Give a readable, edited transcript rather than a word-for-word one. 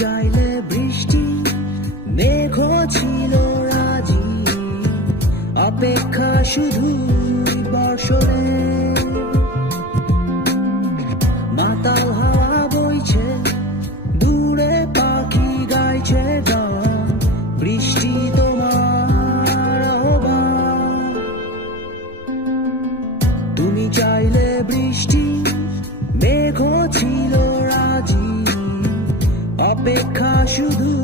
চাইলে বৃষ্টি, মেঘও ছিল রাজি, অপেক্ষা শুধু বর্ষণে। মাতাল হাওয়া বইছে, দূরে পাখি গাইছে গান, বৃষ্টি তোমার আহ্বান। তুমি চাইলে বৃষ্টি, মেঘও ছিল রাজি, অপেক্ষা শুধু